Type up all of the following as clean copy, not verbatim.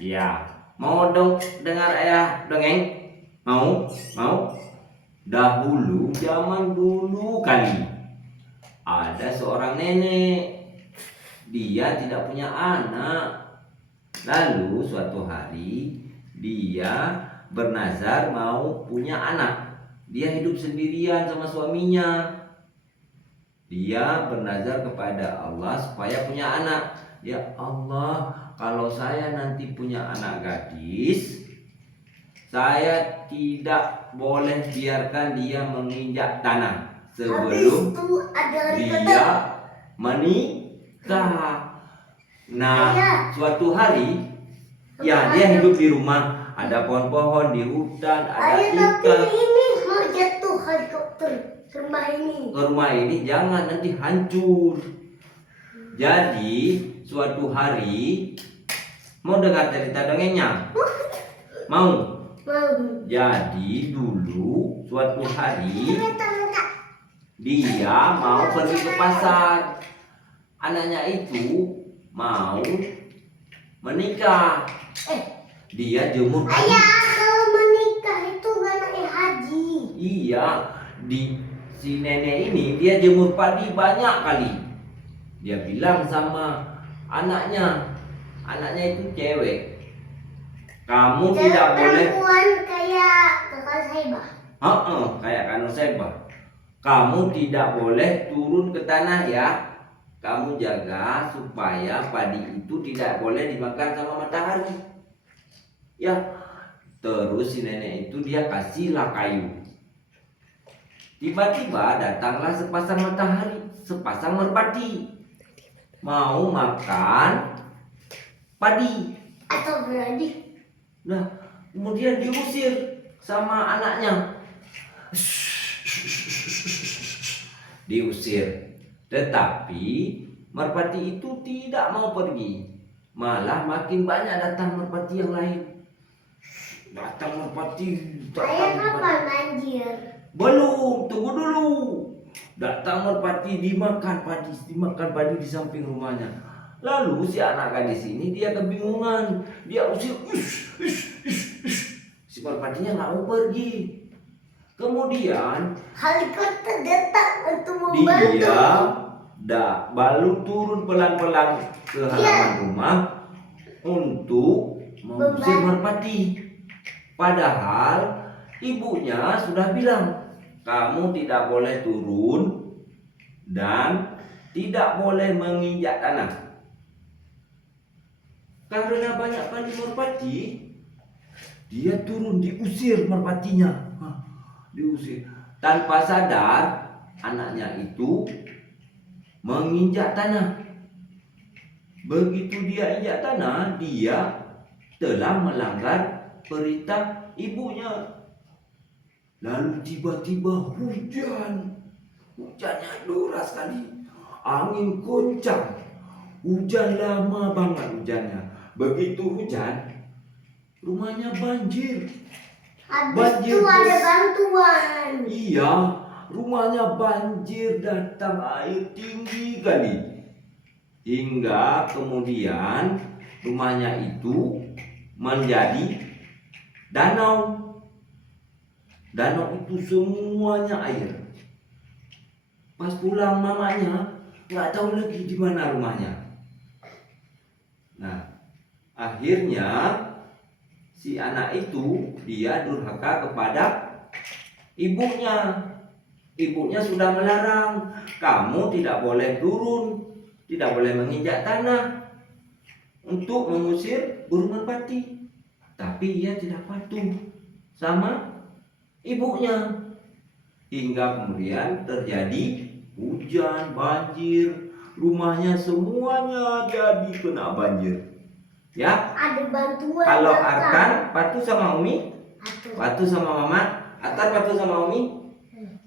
Iya. Mau dong dengar ayah dongeng? Mau? Mau? Dahulu, zaman dulu kali, ada seorang nenek. Dia tidak punya anak. Lalu suatu hari dia bernazar mau punya anak. Dia hidup sendirian sama suaminya. Dia bernazar kepada Allah supaya punya anak. Ya Allah, kalau saya nanti punya anak gadis, saya tidak boleh biarkan dia menginjak tanah sebelum dia menikah. Nah, suatu hari, ya dia hidup di rumah, ada pohon-pohon di hutan, ada ikan. Tapi ini mau jatuh helikopter ke rumah ini jangan nanti hancur. Jadi suatu hari, mau dengar cerita dongengnya? Mau? Jadi dulu suatu hari dia mau pergi ke pasar. Anaknya itu mau menikah. Dia jemur padi. Ayah, kalau menikah itu gak naik haji. Iya, si nenek ini dia jemur padi banyak kali. Dia bilang sama anaknya itu cewek, kamu tidak boleh. Perempuan kayak kakak Saibah. Kayak Kak Saibah. Kamu tidak boleh turun ke tanah ya. Kamu jaga supaya padi itu tidak boleh dimakan sama matahari. Ya, terus si nenek itu dia kasihlah kayu. Tiba-tiba datanglah sepasang matahari, sepasang merpati, mau makan padi. Atau berani. Nah, kemudian diusir sama anaknya. Diusir. Tetapi merpati itu tidak mau pergi. Malah makin banyak datang merpati yang lain. Datang merpati. Ayah kapan banjir? Belum, tunggu dulu. Datang merpati dimakan padi di samping rumahnya. Lalu si anak gadis ini dia kebingungan. Dia usir. Si merpatinya nggak mau pergi. Kemudian helikopter datang untuk membantu. Dia baru turun pelan-pelan ke halaman rumah untuk mengusir merpati. Padahal ibunya sudah bilang, kamu tidak boleh turun dan tidak boleh menginjak tanah. Karena banyak kali merpati, dia turun, diusir merpatinya. Diusir. Tanpa sadar, anaknya itu menginjak tanah. Begitu dia injak tanah, dia telah melanggar perintah ibunya. Lalu tiba-tiba hujannya deras sekali, angin kencang, hujan lama banget hujannya. Begitu hujan, rumahnya banjir. Habis itu ada bantuan. Iya, rumahnya banjir, datang air tinggi kali. Hingga kemudian rumahnya itu menjadi danau. Danau itu semuanya air. Pas pulang mamanya nggak tahu lagi di mana rumahnya. Nah, akhirnya si anak itu dia durhaka kepada ibunya. Ibunya sudah melarang, kamu tidak boleh turun, tidak boleh menginjak tanah untuk mengusir burung merpati. Tapi ia tidak patuh sama ibunya. Hingga kemudian terjadi hujan, banjir, rumahnya semuanya jadi kena banjir. Ya, ada bantuan. Kalau Arkan patuh sama Umi, patuh sama Mama. Atar patuh sama Umi,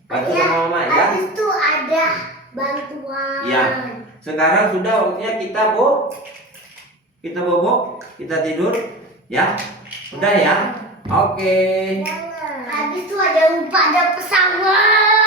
patuh sama Mama ya. Habis itu ada bantuan. Ya, sekarang sudah waktunya kita bobok, kita tidur, ya. Udah ya. Oke. Habis itu ada pesawat.